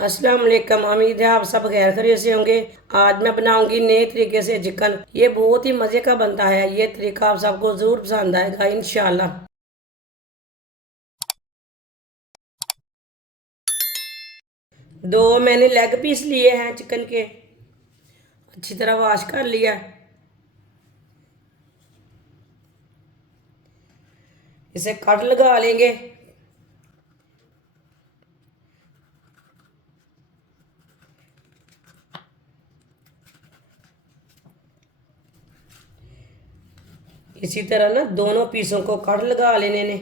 अस्सलाम वालेकुम। उम्मीद है आप सब खैर खैरियत से होंगे। आज मैं बनाऊंगी नए तरीके से चिकन। ये बहुत ही मज़े का बनता है। ये तरीका आप सबको ज़रूर पसंद आएगा इंशाल्लाह। दो मैंने लेग पीस लिए हैं चिकन के, अच्छी तरह वॉश कर लिया। इसे कट लगा लेंगे। इसी तरह ना दोनों पीसों को कट लगा लेने ने।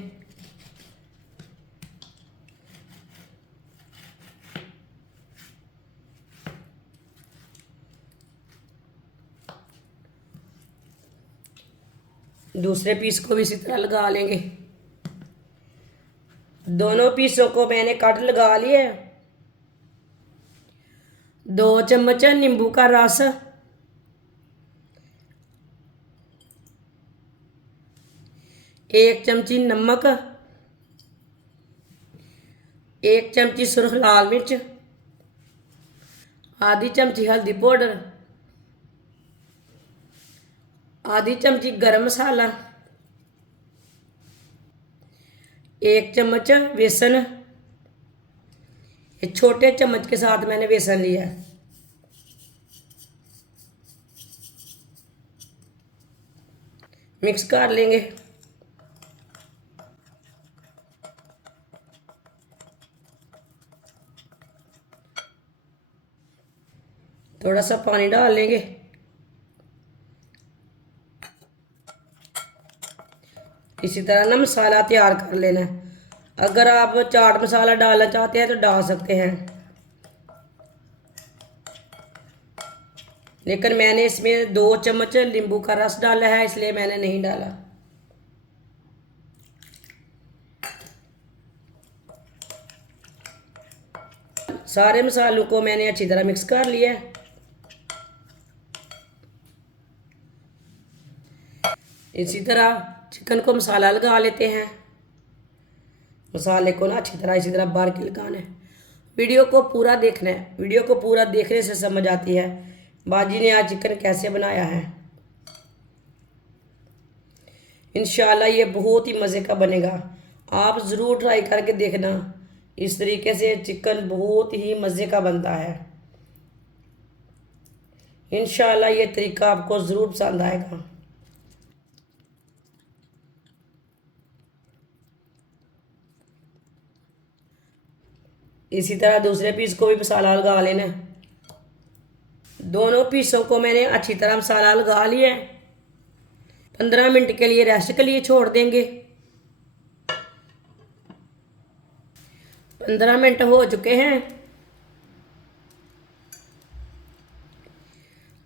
दूसरे पीस को भी इसी तरह लगा लेंगे। दोनों पीसों को मैंने कट लगा लिया है। 2 चम्मच नींबू का रस, 1 चमची नमक, 1 चमची सुरख लाल मिर्च, आधी चमची हल्दी पाउडर, आधी चमची गरम मसाला, 1 चम्मच बेसन। ये छोटे चम्मच के साथ मैंने बेसन लिया है। मिक्स कर लेंगे। थोड़ा सा पानी डाल लेंगे। इसी तरह ना मसाला तैयार कर लेना है। अगर आप चाट मसाला डालना चाहते हैं तो डाल सकते हैं, लेकिन मैंने इसमें 2 चम्मच नींबू का रस डाला है, इसलिए मैंने नहीं डाला। सारे मसालों को मैंने अच्छी तरह मिक्स कर लिया है। इसी तरह चिकन को मसाला लगा लेते हैं। मसाले को ना अच्छी तरह इसी तरह बार के लगाना है। वीडियो को पूरा देखना है। वीडियो को पूरा देखने से समझ आती है बाजी ने आज चिकन कैसे बनाया है। इंशाल्लाह ये बहुत ही मज़े का बनेगा। आप ज़रूर ट्राई करके देखना। इस तरीके से चिकन बहुत ही मज़े का बनता है। इंशाल्लाह ये तरीका आपको ज़रूर पसंद आएगा। इसी तरह दूसरे पीस को भी मसाला लगा लेना है। दोनों पीसों को मैंने अच्छी तरह मसाला लगा लिया है। 15 मिनट के लिए रेस्ट के लिए छोड़ देंगे। 15 मिनट हो चुके हैं।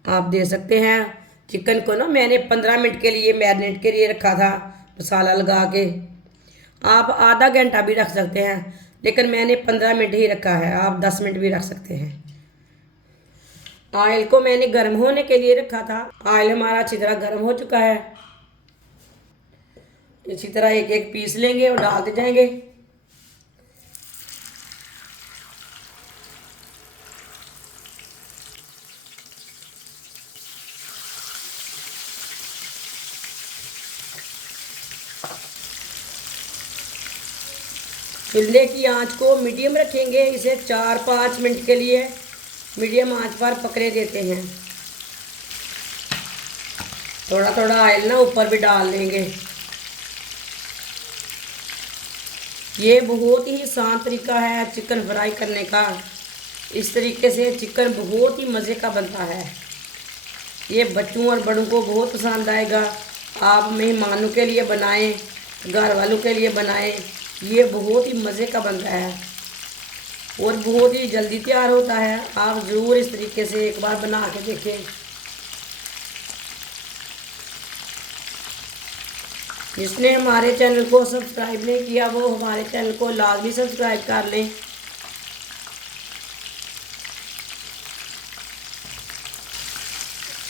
आप दे सकते हैं। चिकन को ना मैंने 15 मिनट के लिए मैरिनेट के लिए रखा था मसाला लगा के। आप आधा घंटा भी रख सकते हैं, लेकिन मैंने 15 मिनट ही रखा है। आप 10 मिनट भी रख सकते हैं। ऑयल को मैंने गर्म होने के लिए रखा था। ऑयल हमारा अच्छी तरह गर्म हो चुका है। इसी तरह एक एक पीस लेंगे और डालते जाएंगे। चूल्हे की आंच को मीडियम रखेंगे। इसे 4-5 मिनट के लिए मीडियम आंच पर पकने देते हैं। थोड़ा थोड़ा ऑयल ना ऊपर भी डाल लेंगे। ये बहुत ही आसान तरीका है चिकन फ्राई करने का। इस तरीके से चिकन बहुत ही मज़े का बनता है। ये बच्चों और बड़ों को बहुत पसंद आएगा। आप मेहमानों के लिए बनाएं, घर वालों के लिए बनाएं। ये बहुत ही मज़े का बनता है और बहुत ही जल्दी तैयार होता है। आप ज़रूर इस तरीके से एक बार बना के देखें। जिसने हमारे चैनल को सब्सक्राइब नहीं किया वो हमारे चैनल को लाजमी सब्सक्राइब कर लें।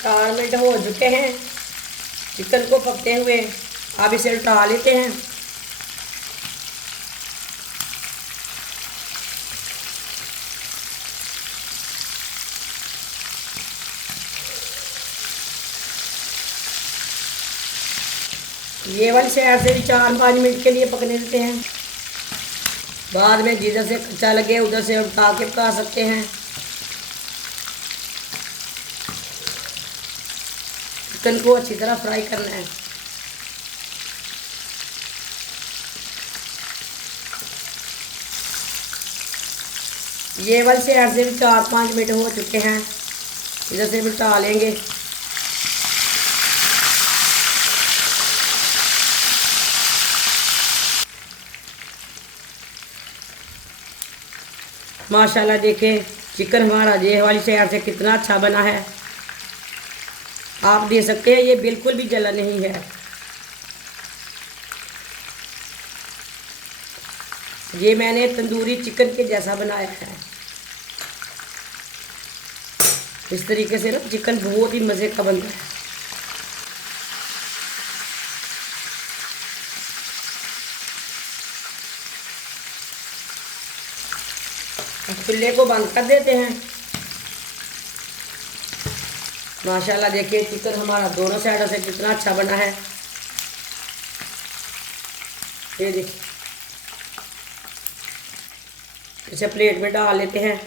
चार मिनट हो चुके हैं चिकन को पकते हुए। अब इसे उठा लेते हैं। ये वाली साइड से भी 4-5 मिनट के लिए पकने देते हैं। बाद में जिधर से कच्चा लगे उधर से उठा के पका सकते हैं। चिकन को अच्छी तरह फ्राई करना है। ये वाली साइड से भी 4-5 मिनट हो चुके हैं, इधर से भी उठा लेंगे। माशाल्लाह देखें चिकन हमारा ये वाली साइड से कितना अच्छा बना है। आप देख सकते हैं ये बिल्कुल भी जला नहीं है। ये मैंने तंदूरी चिकन के जैसा बनाया है। इस तरीके से ना चिकन बहुत ही मज़े का बनता है। चूल्हे को बंद कर देते हैं। माशाल्लाह देखिए चिकन हमारा दोनों साइडों से कितना अच्छा बना है। ये देखिए, इसे प्लेट में डाल लेते हैं।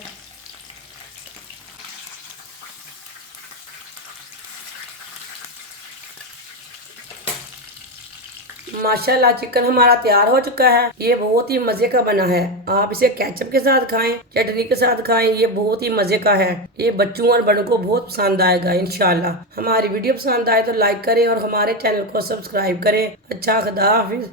माशाल्लाह चिकन हमारा तैयार हो चुका है। ये बहुत ही मजे का बना है। आप इसे केचप के साथ खाएं, चटनी के साथ खाएं, ये बहुत ही मजे का है। ये बच्चों और बड़ों को बहुत पसंद आएगा इंशाल्लाह। हमारी वीडियो पसंद आए तो लाइक करें और हमारे चैनल को सब्सक्राइब करें। अच्छा, खुदा हाफिज।